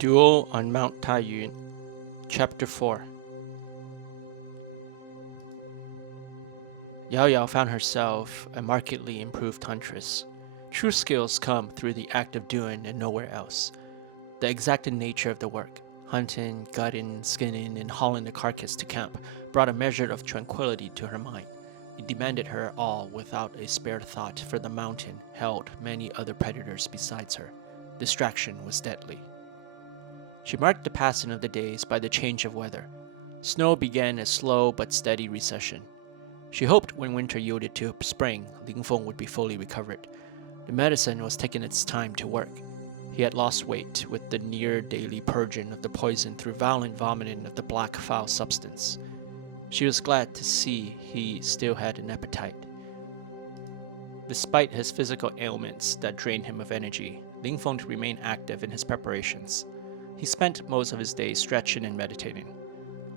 Duel on Mt Taiyuan, Chapter 4. Yaoyao found herself a markedly improved huntress. True skills come through the act of doing and nowhere else. The exacting nature of the work, hunting, gutting, skinning, and hauling the carcass to camp, brought a measure of tranquility to her mind. It demanded her all without a spared thought, for the mountain held many other predators besides her. Distraction was deadly. She marked the passing of the days by the change of weather. Snow began a slow but steady recession. She hoped when winter yielded to spring, Ling Feng would be fully recovered. The medicine was taking its time to work. He had lost weight with the near-daily purging of the poison through violent vomiting of the black foul substance. She was glad to see he still had an appetite. Despite his physical ailments that drained him of energy, Ling Feng remained active in his preparations. He spent most of his days stretching and meditating.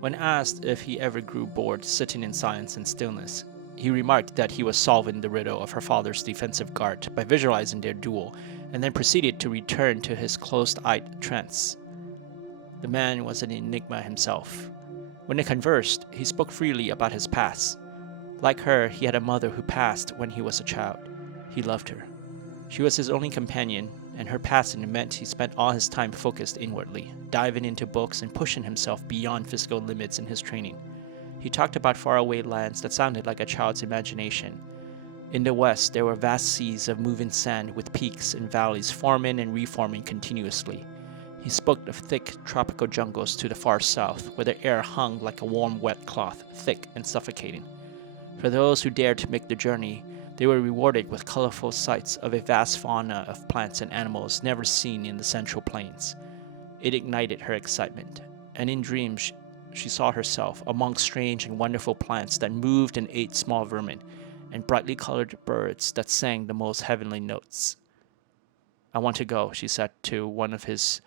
When asked if he ever grew bored sitting in silence and stillness, he remarked that he was solving the riddle of her father's defensive guard by visualizing their duel, and then proceeded to return to his closed-eyed trance. The man was an enigma himself. When they conversed, he spoke freely about his past. Like her, he had a mother who passed when he was a child. He loved her. She was his only companion, and her passing meant he spent all his time focused inwardly, diving into books and pushing himself beyond physical limits in his training. He talked about faraway lands that sounded like a child's imagination. In the west, there were vast seas of moving sand with peaks and valleys forming and reforming continuously. He spoke of thick tropical jungles to the far south, where the air hung like a warm wet cloth, thick and suffocating. For those who dared to make the journey, they were rewarded with colorful sights of a vast fauna of plants and animals never seen in the Central Plains. It ignited her excitement, and in dreams she saw herself among strange and wonderful plants that moved and ate small vermin, and brightly colored birds that sang the most heavenly notes. "I want to go," she said to one of his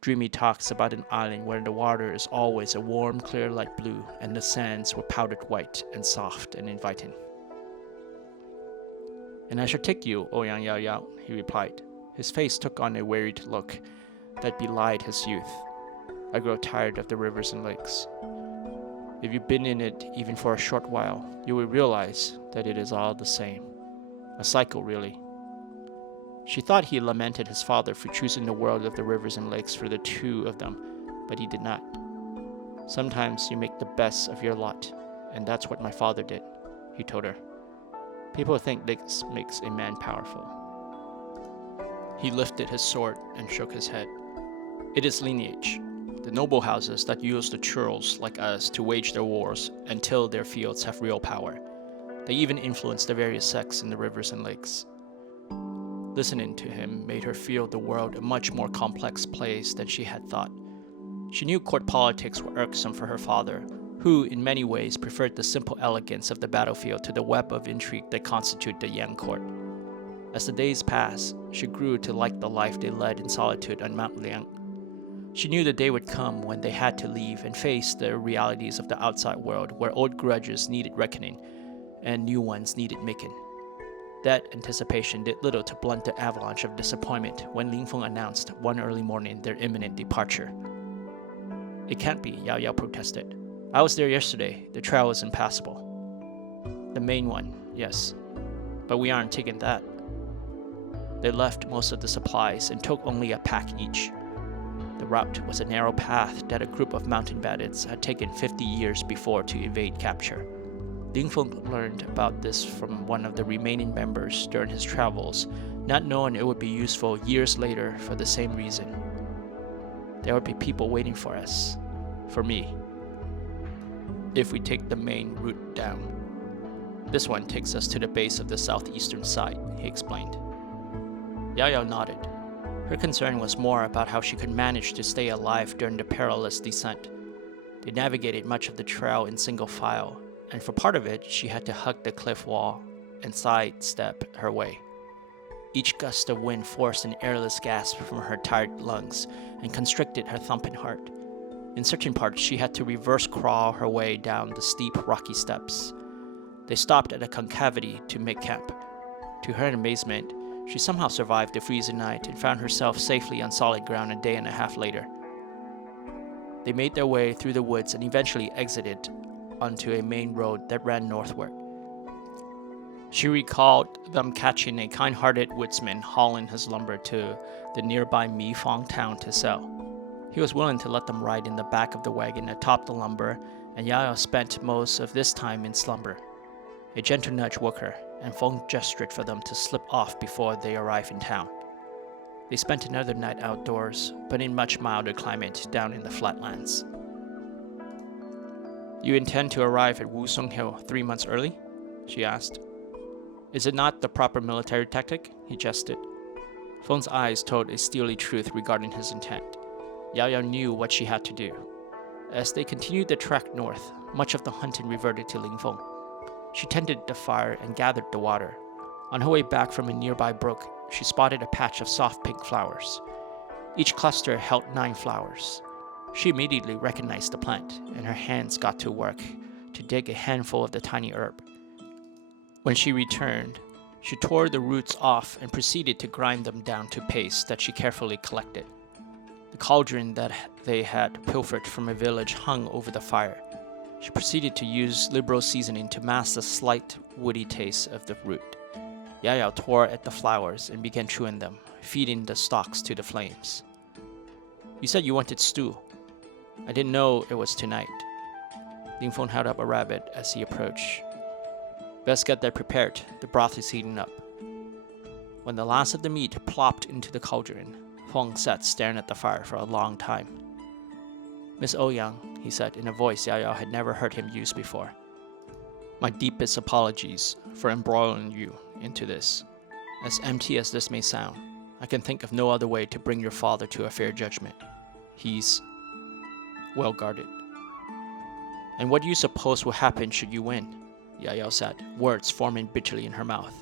dreamy talks about an island where the water is always a warm, clear light blue, and the sands were powdered white and soft and inviting. "And I shall take you, Ouyang Yaoyao," he replied. His face took on a wearied look that belied his youth. "I grow tired of the rivers and lakes. If you've been in it even for a short while, you will realize that it is all the same. A cycle, really." She thought he lamented his father for choosing the world of the rivers and lakes for the two of them, but he did not. "Sometimes you make the best of your lot, and that's what my father did," he told her. "People think this makes a man powerful." He lifted his sword and shook his head. "It is lineage. The noble houses that use the churls like us to wage their wars until their fields have real power. They even influence the various sects in the rivers and lakes." Listening to him made her feel the world a much more complex place than she had thought. She knew court politics were irksome for her father, who in many ways preferred the simple elegance of the battlefield to the web of intrigue that constituted the Yang court. As the days passed, she grew to like the life they led in solitude on Mount Liang. She knew the day would come when they had to leave and face the realities of the outside world, where old grudges needed reckoning and new ones needed making. That anticipation did little to blunt the avalanche of disappointment when Ling Feng announced one early morning their imminent departure. "It can't be," Yaoyao protested. "I was there yesterday. The trail is impassable." "The main one, yes. But we aren't taking that." They left most of the supplies and took only a pack each. The route was a narrow path that a group of mountain bandits had taken 50 years before to evade capture. Ling Feng learned about this from one of the remaining members during his travels, not knowing it would be useful years later for the same reason. "There would be people waiting for us. For me. If we take the main route down. This one takes us to the base of the southeastern side," he explained. Yaoyao nodded. Her concern was more about how she could manage to stay alive during the perilous descent. They navigated much of the trail in single file, and for part of it, she had to hug the cliff wall and sidestep her way. Each gust of wind forced an airless gasp from her tired lungs and constricted her thumping heart. In certain parts, she had to reverse crawl her way down the steep, rocky steps. They stopped at a concavity to make camp. To her amazement, she somehow survived the freezing night and found herself safely on solid ground a day and a half later. They made their way through the woods and eventually exited onto a main road that ran northward. She recalled them catching a kind-hearted woodsman hauling his lumber to the nearby Mifang town to sell. He was willing to let them ride in the back of the wagon atop the lumber, and Yaoyao spent most of this time in slumber. A gentle nudge woke her, and Feng gestured for them to slip off before they arrived in town. They spent another night outdoors, but in much milder climate down in the flatlands. You intend to arrive at Wusong Hill 3 months early? She asked. Is it not the proper military tactic? He jested. Feng's eyes told a steely truth regarding his intent. Yaoyao knew what she had to do. As they continued the trek north, much of the hunting reverted to Ling Feng. She tended the fire and gathered the water. On her way back from a nearby brook, she spotted a patch of soft pink flowers. Each cluster held 9 flowers. She immediately recognized the plant, and her hands got to work to dig a handful of the tiny herb. When she returned, she tore the roots off and proceeded to grind them down to paste that she carefully collected. The cauldron that they had pilfered from a village hung over the fire. She proceeded to use liberal seasoning to mask the slight woody taste of the root. Yaoyao tore at the flowers and began chewing them, feeding the stalks to the flames. You said you wanted stew. I didn't know it was tonight. Ling Feng held up a rabbit as he approached. Best get that prepared, the broth is heating up. When the last of the meat plopped into the cauldron, Feng sat staring at the fire for a long time. Miss Ouyang, he said in a voice Yaoyao had never heard him use before. My deepest apologies for embroiling you into this. As empty as this may sound, I can think of no other way to bring your father to a fair judgment. He's well guarded. And what do you suppose will happen should you win? Yaoyao said, words forming bitterly in her mouth.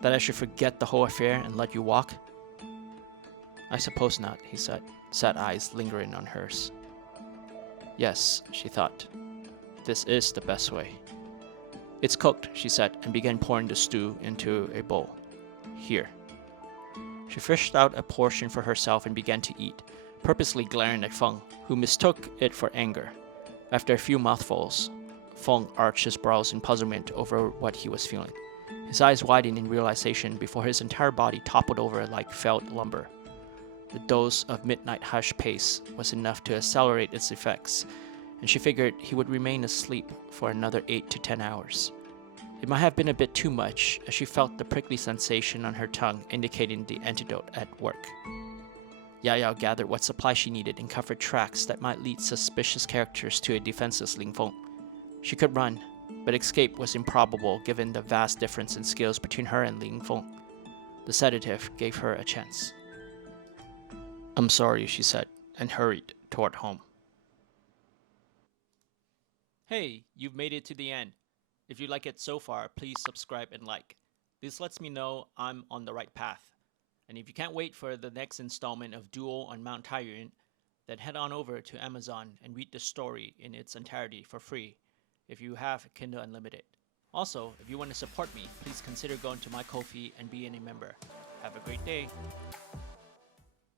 That I should forget the whole affair and let you walk? I suppose not, he said, sad eyes lingering on hers. Yes, she thought. This is the best way. It's cooked, she said, and began pouring the stew into a bowl. Here. She fished out a portion for herself and began to eat, purposely glaring at Feng, who mistook it for anger. After a few mouthfuls, Feng arched his brows in puzzlement over what he was feeling. His eyes widened in realization before his entire body toppled over like felled lumber. The dose of midnight hush pace was enough to accelerate its effects, and she figured he would remain asleep for another 8 to 10 hours. It might have been a bit too much, as she felt the prickly sensation on her tongue indicating the antidote at work. Yaoyao gathered what supply she needed and covered tracks that might lead suspicious characters to a defenseless Ling Feng. She could run, but escape was improbable given the vast difference in skills between her and Ling Feng. The sedative gave her a chance. I'm sorry, she said, and hurried toward home. Hey, you've made it to the end. If you like it so far, please subscribe and like. This lets me know I'm on the right path. And if you can't wait for the next installment of Duel on Mt Taiyuan, then head on over to Amazon and read the story in its entirety for free if you have Kindle Unlimited. Also, if you want to support me, please consider going to my Ko-fi and being a member. Have a great day.